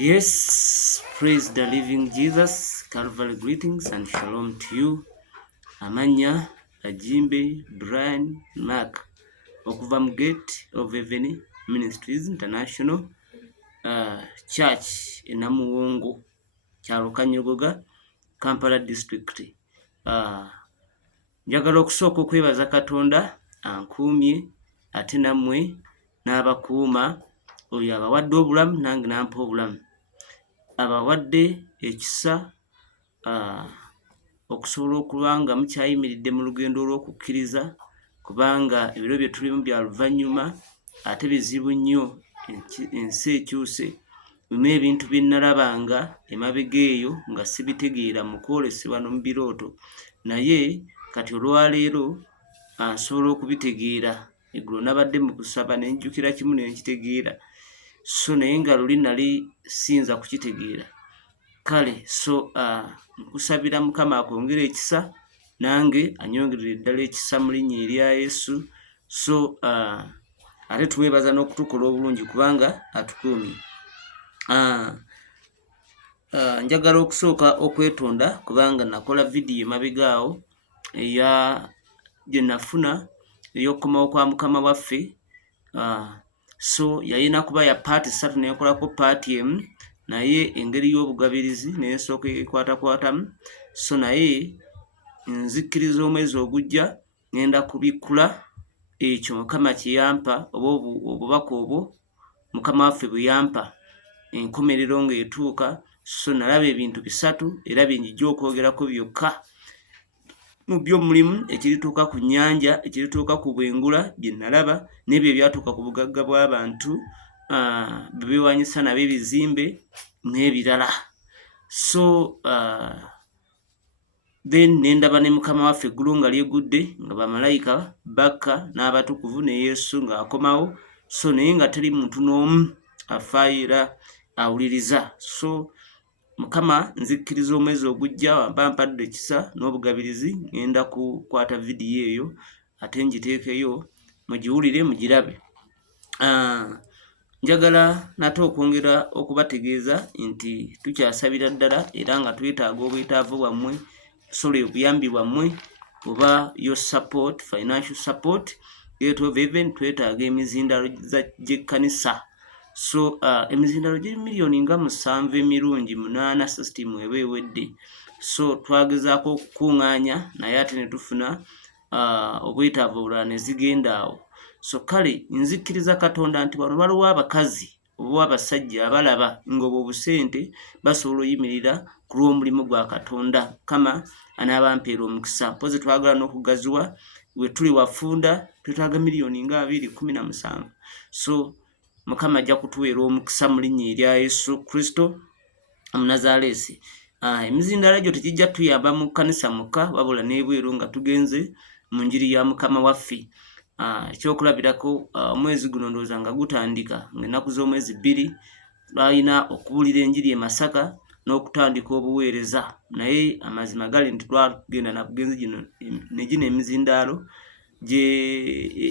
Yes, praise the living Jesus. Calvary greetings and shalom to you. Amanya, Ajimbe, Brian, Mark. Okuva mu Gate of Heaven Ministries International Church e Namuwongo, kyalo Kanyogoga, Kampala District. Njagala okusooka okwebaza Katonda ankuumye ate nammwe n'abakuuma, oyo abawadde obulamu nange nampa obulamu. Abawadde ekisa okusobola okuba nga mukyayimiridde mu lugendo olw'okukkiriza, kubanga ebiro bye tulimu bya luvannyuma ate bizibu nnyo, ensi ekyuse. Bino ebintu bye nalabanga emabega eyo nga sibitegeera mu kwolesebwa no mu birooto, naye kati olwaleero nsobola okubitegeera. Eggulo nabadde mu kusaba ne njjukira kimu ne nkitegeera, so naye nga luli nali siyinza kukitegeera. Kale so nkusabira Mukama akwongere ekisa, nange anyongerere ddala ekisa mu linnya erya Yesu. So ate tuweebaza n'okutukola obulungi kubanga atukuumye. Njagala okusooka okwetonda kubanga nakola vidiyo emabega awo gye nafuna ey'okukomawo kwa Mukama waffe. So yalina kuba ya paati 3 nekolako paati emu, naye engeri y'obugabirizi nensooka ekwatakwatamu. So naye nzikkiriza omwezi ogujja ngenda kubikkula ekyo Mukama kye yampa, oba obubaka obwo Mukama waffe bwe yampa, enkomerero ng'etuuka. So nalaba ebintu 3 era byenjijja okwogerako byokka mu by'omulimu: ekirituuka ku nnyanja, ekirituuka ku bwengula bye nalaba, n'ebyo ebyatuuka ku bugagga bw'abantu bye beewanyisa nabo ebizimbe n'ebirala. So then nendaba ne Mukama waffe eggulu nga lyegudde, nga bamalayika bakka n'abatukuvu ne Yesu ng'akomawo. So naye nga teri muntu n'omu afaayo era awuliriza. So Mukama nzikkiriza omwezi ogujja wamba mpadde ekisa n'obugabirizi, ngenda kukwata vidiyo eyo ate ngiteekeyo mugiwulire mugirabe. Njagala nate okwongera okubategeeza nti tukyasabira ddala era nga twetaaga obwetaavu bwammwe, obuyambi bwammwe oba your support, financial support. Gate of Heaven twetaaga emizindalo gy'ekkanisa. So emizindalo giri miliyoni nga 7 emirungi 8 system eba ewedde. So twagezaako okukuŋŋaanya naye ate ne tufuna obwetaavu obulala ne zigenda awo. So kale nzikkiriza Katonda nti wano waliwo abakazi oba abasajja abalaba ng'obwo obusente basobola oyimirira ku lw'omulimu gwa Katonda. Mukama anaabampeera omukisa. Mpozi twagala n'okugaziwa we tuli wafunda, twetaaga miliyoni nga 217. So Mukama ajja kutuweera omukisa mu linnya erya Yesu Kristo Omunnazaaleesi. Emizindalo egyo tekijja tuyamba mu kkanisa mukka, wabula n'ebweru nga tugenze mu njiri ya Mukama waffe. Ekyokulabirako, omwezi guno ndowooza nga gutandika ng'ennaku z'omwezi 2 twalina okubuulira enjiri e Masaka n'okutandika obuweereza, naye amazima gali nti twagenda na bugenzi gino emizindalo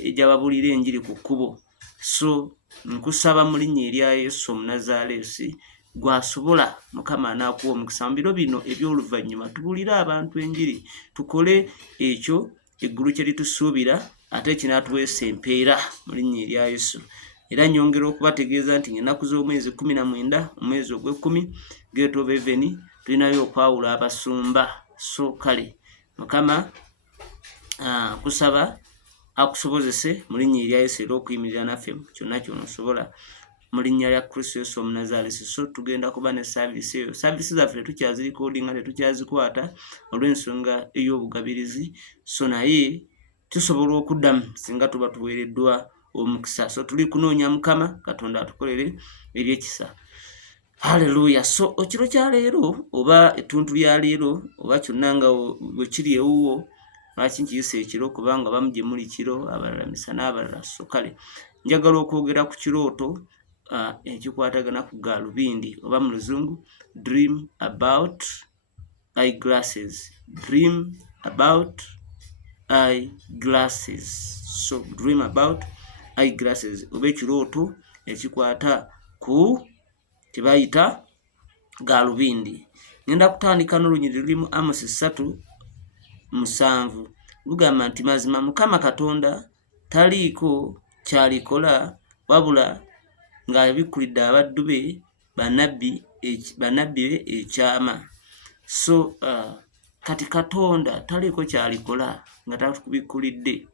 egy'ababuulira enjiri ku kkubo. So nkusaba mu linnya erya Yesu Omunnazaaleesi gwasobola, Mukama anaakuwa omukisa. Mu biro bino eby'oluvannyuma tubuulire abantu enjiri, tukole ekyo eggulu kye litusuubira ate kinaatuweesa empeera mu linnya erya Yesu. Era nyongera okubategeeza nti ng'ennaku z'omwezi 19 omwezi ogw'e10 Gate of Heaven tulinayo okwawula abasumba. So kale Mukama kusaba akusobozese mu linnya erya Yesu era okuyimirira naffe kyonna ky'onosobola mu linnya lya Kristo Yesu Omunnazaaleesi. So tugenda kuba ne saavisi eyo. Saavisi zaffe tukyazirikodinga, tetukyazikwata olw'ensonga ey'obugabirizi. So naye tusobola okuddamu singa tuba tuweereddwa omukisa. So tuli kunoonya Mukama Katonda atukolere ebyekisa. Haleluya. So ekiro kya leero oba ettuntu lya leero oba kyonna nga bwe kiri ewuwo, lwaki nkiyise ekiro? Kubanga bamu gye muli kiro, abalala misana, abalala. So kale njagala okwogera ku kirooto ekikwatagana ku gaalubindi oba mu luzungu dream about eyeglasses. Dream about eyeglasses. So dream about eyeglasses oba ekirooto ekikwata ku tebayita galubindi. Ngenda kutandika n'olunyiriri lulimu Amosi 3:7 lugamba nti mazima Mukama Katonda taliiko kyalikola wabula ng'abikkulidde abaddu be bannabbi be ekyama. So kati Katonda taliiko kyalikola nga takubikkulidde.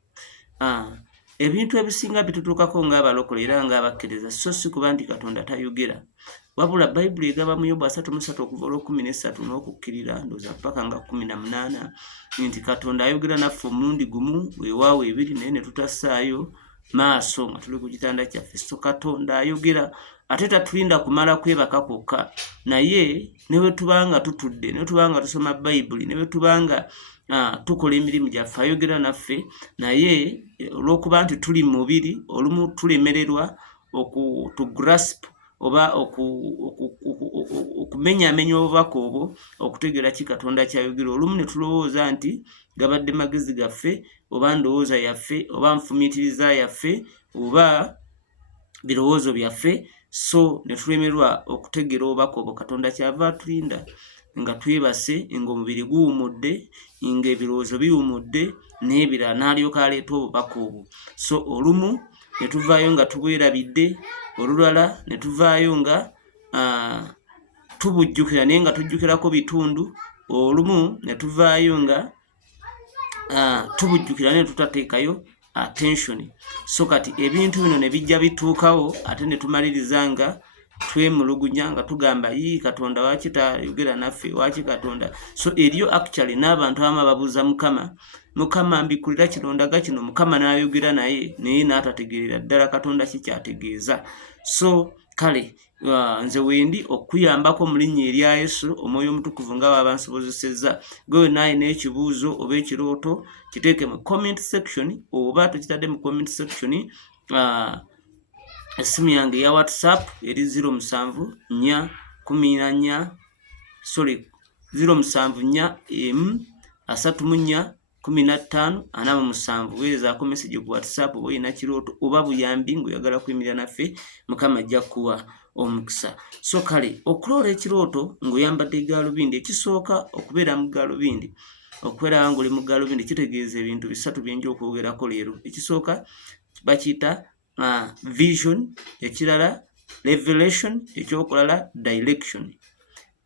Ebintu ebisinga bitutuukako ng'abalokole era ng'abakkiriza so si kuba nti Katonda tayogera, wabula Bayibuli egamba mu Yobu 33 okuva olw'okumi n'essatu n'okukkirira ndowooza paka nga 18 nti Katonda ayogera naffe omulundi gumu weewaawo ebiri naye ne tutassaayo maaso nga tuli ku kitanda kyaffe. So Katonda ayogera ate tatulinda kumala kwebaka kwokka, naye ne bwe tubanga tutudde, ne bwe tubanga tusoma Bayibuli, ne bwe tubanga tukola emirimu gyaffe ayogera naffe, naye olw'okuba nti tuli mubiri olumu tulemererwa okugrasp oba okumenyaamenya obubaka obwo okutegeera ki Katonda kyayogera. Olumu ne tulowooza nti gabadde magezi gaffe oba ndowooza yaffe oba nfumiitiriza yaffe oba birowoozo byaffe, so ne tulemerwa okutegeera obubaka obwo. Katonda kyava atulinda nga twebase ng'omubiri guwumudde ng'ebirowoozo biwumudde n'ebirala n'alyoka aleeta obubaka obwo. So olumu ne tuvaayo nga tubwerabidde, olulala ne tuvaayo nga tubujjukira naye nga tujjukirako bitundu, olumu ne tuvaayo nga tubujjukira naye tutateekayo attention. So kati ebintu bino ne bijja bituukawo ate ne tumaliriza nga twemulugunya nga tugamba Katonda waaki tayogera naffe, waaki Katonda. So eriyo actually n'abantu abamu babuuza Mukama mbikkulira kino ndaga kino, Mukama n'ayogera naye n'atategeerera ddala Katonda ki kyategeeza. So kale nze wendi okuyambako mu linnya erya Yesu Omwoyo Omutukuvu nga baba nsobozesezza. Gwe naye n'ekibuuzo oba ekirooto kiteeke mu comment section, oba tokitadde mu comment section. Esimu yange ya WhatsApp eri 074-34-15-45. Weerezaako message ku WhatsApp oba olina kirooto oba buyambi ng'oyagala kuyimirira naffe, Mukama ajja kuwa omukisa. So kale okuloola ekirooto ng'oyambadde galubindi, ekisooka okubeera mu galubindi, okubeera ng'oli mu galubindi kitegeeza ebintu 3 byenja okwogerako leero. Ekisooka bakiyita vision, ekirala revelation, ekyokulala direction.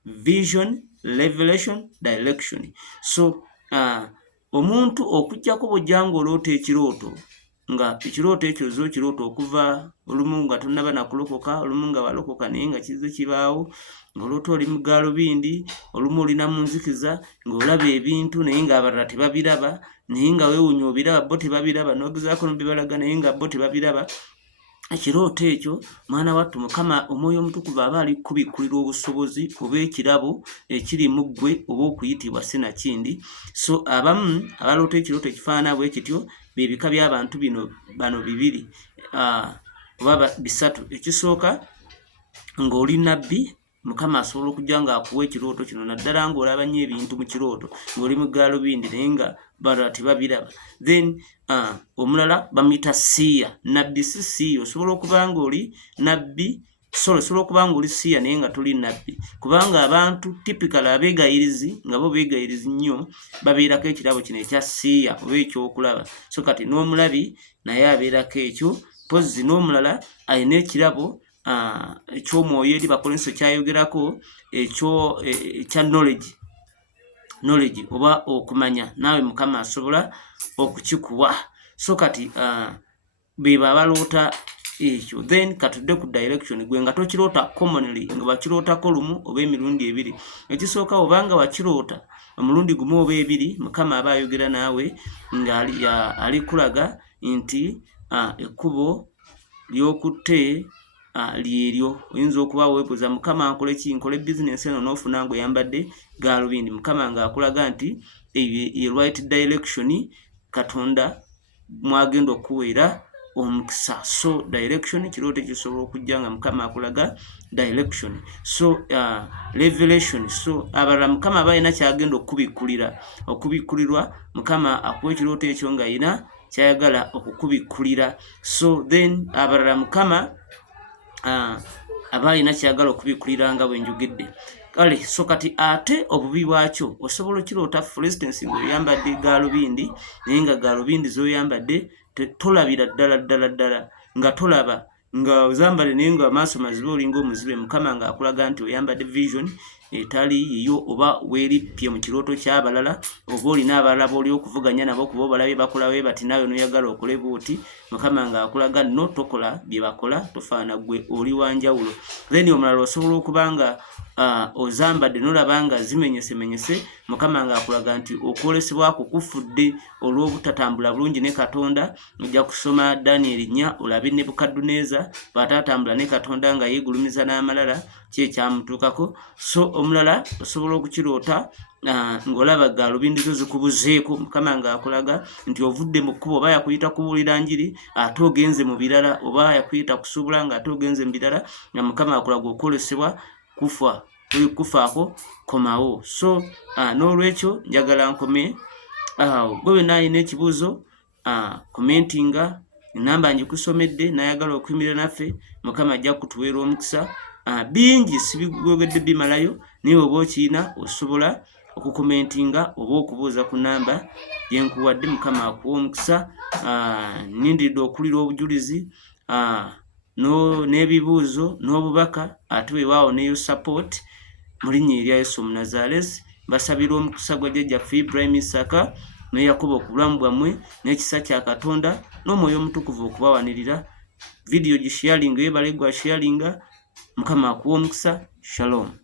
Vision, revelation, direction. So omuntu okujjako bw'ojja ng'oloota ekirooto nga ekirooto ekyo kirooto okuva olumu nga tonnaba nakulokoka, olumu nga walokoka naye nga kizze kibaawo, ng'oloota oli mu galubindi, olumu olina mu nzikiza ng'olaba ebintu naye ng'abalala tebabiraba, naye nga weewuunya obiraba bo tebabiraba, n'ogezaako n'obibalaga naye nga bo tebabiraba. Ekirooto ekyo mwana wattu Mukama Omwoyo Omutukuvu aba ali kubikkulira obusobozi oba ekirabo ekiri mu ggwe oba okuyitibwa sinakindi. So abamu abaloota ekirooto ekifaanana bwe kityo bebika by'abantu bano bibiri oba 3. Ekisooka ng'oli nabbi, Mukama asobola okujja ng'akuwa ekirooto kino naddala ng'olaba nnyo ebintu mu kirooto ng'oli mu galubindi naye nga balala tebabiraba. Then omulala bamuyita siiya. Nabbi si siiya. Osobola okuba ng'oli nabbi, osobola okuba ng'oli siiya naye nga toli nabbi, kubanga abantu typical abeegayirizi nga bo beegayirizi nnyo babeerako ekirabo kino ekya siiya oba ekyokulaba. So kati n'omulabi naye abeerako ekyo, pozzi n'omulala alina ekirabo eky'omwoyo eri Bakolinso kyayogerako ekya knowledge oba okumanya, naawe Mukama asobola okukikuwa. So kati bebo abaloota ekyo. Then katudde ku direction, gwe nga tokiroota commonly nga bakirootako lumu oba emirundi ebiri. Ekisooka obanga wakiroota omulundi gumu oba ebiri, Mukama aba ayogera naawe nga ali kulaga nti ekkubo ly'okutte lyeryo. Oyinza okuba weebuuza Mukama nkole ki, nkole business eno n'ofuna ng'oyambadde galubindi. Mukama ng'akulaga nti ye right direction Katonda mwagenda okuweera omukisa. So direction kirooto kisobola okujja nga Mukama akulaga direction. So revelation, so abalala Mukama aba alina kyagenda okubikkulirwa, Mukama akuwa ekirooto ekyo nga alina kyayagala okukubikkulira. So then abalala Mukama abalina kyagala okubikuliranga bwe njogedde. Kale so kati ate obubi bwakyo osobola okiroota for instance ng'oyambadde gaalubindi naye nga gaalubindi z'oyambadde tolabira ddala nga tolaba nga ozambale naye nga amaaso mazibe olinga omuzibe Mukama ng'akulaga nti oyambadde vision etali yiyo oba weerippye mu kirooto ky'abalala oba olina abalala b'oli okuvuganya nabo kuba obalabye bakola bwe bati naawe n'oyagala okole bw'oti Mukama ng'akulaga no tokola bye bakola tofaana gwe oli wa njawulo. Then omulala osobola okuba nga ozambadde n'olaba nga zimenyesemenyese Mukama ng'akulaga nti okwolesebwa kukufudde olw'obutatambula bulungi ne Katonda. Ojja kusoma Daniel 4 olabe Nebukadduneeza bw'atatambula ne Katonda nga yeegulumiza n'amalala ki ekyamutuukako. So omulala osobola okukiroota ng'olaba gaalubindi zo zikubuzeeko Mukama ng'akulaga nti ovudde mu kkubo oba yakuyita kubuulira njiri ate ogenze mu birala oba yakuyita kusuubula ng'ate ogenze mu birala nga Mukama akulaga okwolesebwa kufaako komawo. So n'olwekyo njagala nkome gwe wenna alina ekibuuzo commentinga enamba ngikusomedde n'ayagala okuyimirira naffe Mukama ajja kutuweera omukisa. Bingi sibigogedde bimalayo naye oba okiyina osobola okukomentinga oba okubuuza ku namba yenkuwadde. Mukama akuwa omukisa. Nindiridde okulira obujulizi n'ebibuuzo n'obubaka ate weewaawo neyo support mu linnya erya Yesu Omunazaalesi. Basabira omukisa gwa jjajjaffe Ibrahim Isaka ne Yakobo ku bulamu bwammwe n'ekisa kya Katonda n'Omwoyo Omutukuvu okubawanirira. Video gisharinga ebale gwa sharinga. Mukama akuwa omukisa. Shalom.